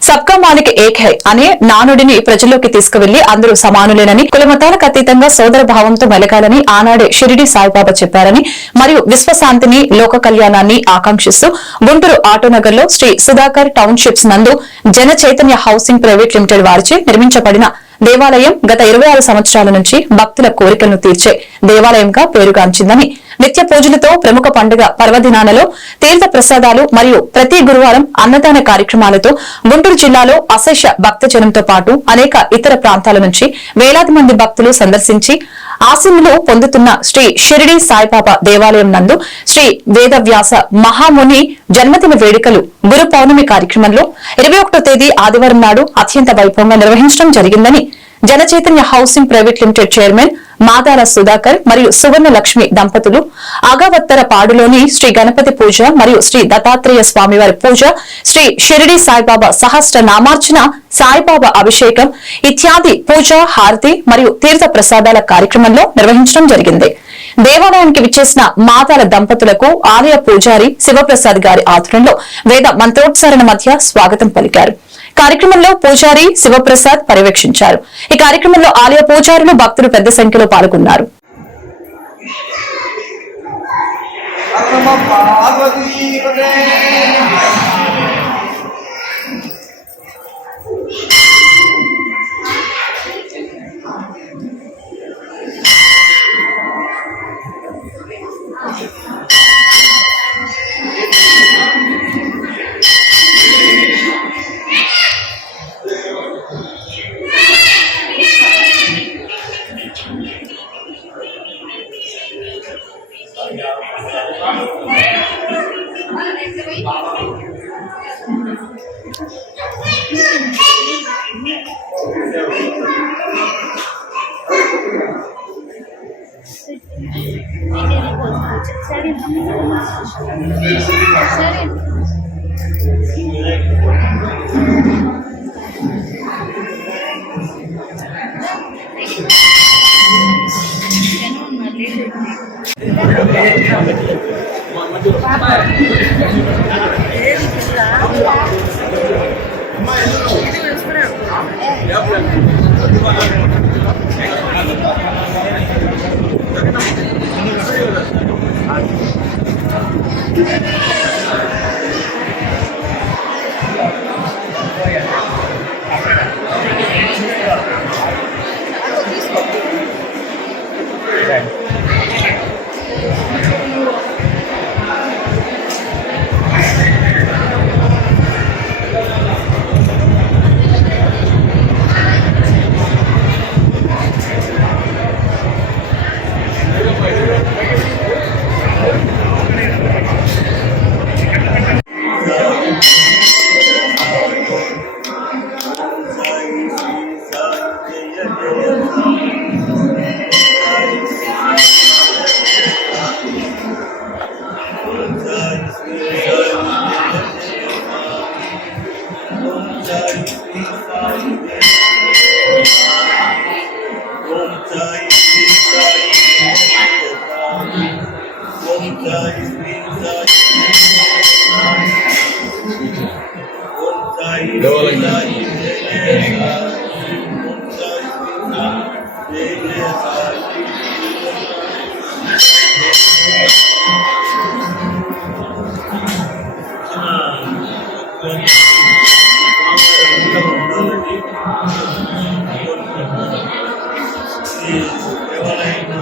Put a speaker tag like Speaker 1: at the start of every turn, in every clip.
Speaker 1: సబ్కా మాలిక్ ఏక్ హై అనే నానుడిని ప్రజల్లోకి తీసుకువెళ్ళి అందరూ సమానులేనని కులమతాలకు అతీతంగా సోదర భావంతో మెలగాలని ఆనాడే షిరిడి సాయిబాబా చెప్పారని మరియు విశ్వశాంతిని లోక కళ్యాణాన్ని ఆకాంక్షిస్తూ గుంటూరు ఆటోనగర్లో శ్రీ సుధాకర్ టౌన్షిప్స్ నందు Jana Chaitanya housing private limited వారిచే నిర్మించబడిన దేవాలయం గత ఇరవై ఆరు సంవత్సరాల నుంచి భక్తుల కోరికలను తీర్చే దేవాలయంగా పేరుగాంచిందని నిత్య పూజలతో ప్రముఖ పండుగ పర్వదినాలలో తీర్థ ప్రసాదాలు మరియు ప్రతి గురువారం అన్నదాన కార్యక్రమాలతో గుంటూరు జిల్లాలో అశేష భక్తజనంతో పాటు అనేక ఇతర ప్రాంతాల నుంచి వేలాది మంది భక్తులు సందర్శించి ఆశీనులు పొందుతున్న శ్రీ షిరిడి సాయిబాబా దేవాలయం నందు శ్రీ వేదవ్యాస మహాముని జన్మదిన వేడుకలు గురు పౌర్ణమి కార్యక్రమంలో ఇరవై ఒకటో తేదీ ఆదివారం నాడు అత్యంత వైభవంగా నిర్వహించడం జరిగిందని Janachaitanya housing private limited chairman Madala Sudhakar మరియు సువర్ణ లక్ష్మి దంపతులు అగవత్తర పాడులోని శ్రీ గణపతి పూజ మరియు శ్రీ దత్తాత్రేయ స్వామివారి పూజ శ్రీ షిరిడి సాయిబాబా సహస్ర నామార్చన సాయిబాబా అభిషేకం ఇత్యాది పూజ హారతి మరియు తీర్థ ప్రసాదాల కార్యక్రమంలో నిర్వహించడం జరిగింది. దేవాలయానికి విచ్చేసిన మాతాల దంపతులకు ఆలయ పూజారి శివప్రసాద్ గారి ఆధ్వర్యంలో వేద మంత్రోచ్చారణ మధ్య స్వాగతం పలికారు. కార్యక్రమంలో పూజారి శివప్రసాద్ పర్యవేక్షించారు. ఈ కార్యక్రమంలో ఆలయ పూజారులు భక్తులు పెద్ద సంఖ్యలో పాల్గొన్నారు.
Speaker 2: నమ పార్వతీపదే
Speaker 3: సరే
Speaker 4: Thank you. సరే ఈ దేవాలయానికి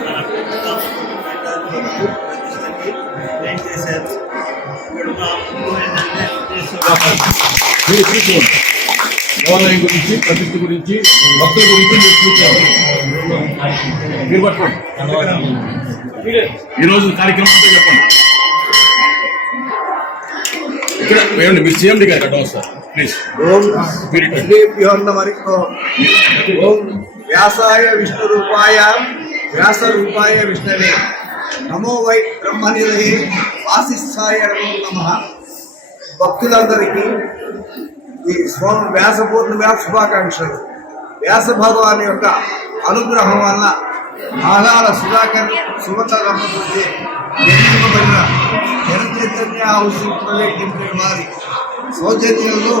Speaker 4: మన ప్రతిష్టకి ఏం చేశారు ఇక్కడ మా ముందు ఏంటంటే ఉద్దేశం
Speaker 5: మీరు కూర్చోండి దేవాలయం గురించి ప్రతిష్ఠ గురించి భక్తుల గురించి మీరు కూర్చోండి మీరు పట్టుకోండి ఈ రోజు కార్యక్రమం అంతా చెప్పండి. ఇక్కడ వేయండి మీరు సీఎండి గారు అడ్డం వస్తారు ప్లీజ్.
Speaker 2: ఓం
Speaker 5: మీరు
Speaker 2: ఓం వ్యాసాయ విష్ణు రూపాయ వ్యాస రూపాయ విష్ణవే. నమో వై బ్రహ్మనిలయే వాసిస్థాయ నమో నమ. భక్తులందరికీ ఈ స్వామి వ్యాస పూర్ణిమ శుభాకాంక్షలు. వ్యాస భగవాన్ యొక్క అనుగ్రహం వల్ల ఆహార సుధాకర్ సుమత దంపతులచే నిర్మింపబడిన జనచైతన్య హౌసింగ్ ప్రైవేట్ లిమిటెడ్ వారి సౌజన్యంలో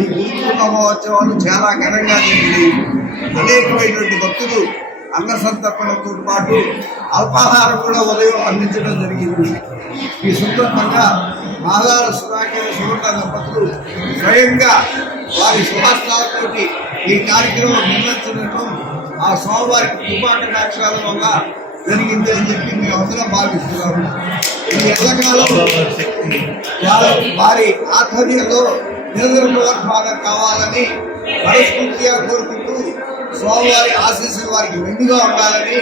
Speaker 2: ఈ గురుకుల మహోత్సవాలు చాలా ఘనంగా జరిగినాయి. అనేకమైనటువంటి భక్తులు అంగసంతర్పణతో పాటు అల్పాహారం కూడా ఉదయం అందించడం జరిగింది. ఈ సందర్భంగా ఆధార సుధాకర సువర్ణ దంపతులు స్వయంగా వారి సుభాషాలతోటి ఈ కార్యక్రమం నిర్వహించడం ఆ స్వామివారికి కృపాకటాక్షాల వల్ల జరిగింది అని చెప్పి మేము అందరం భావిస్తున్నాము. ఈ ఎల్లకాలం వారి వారి ఆధ్వర్యంలో నిరంతరం కావాలని మనస్ఫూర్తిగా కోరుకుంటూ స్వామివారి ఆశీస్సులు వారికి మెండుగా ఉండాలని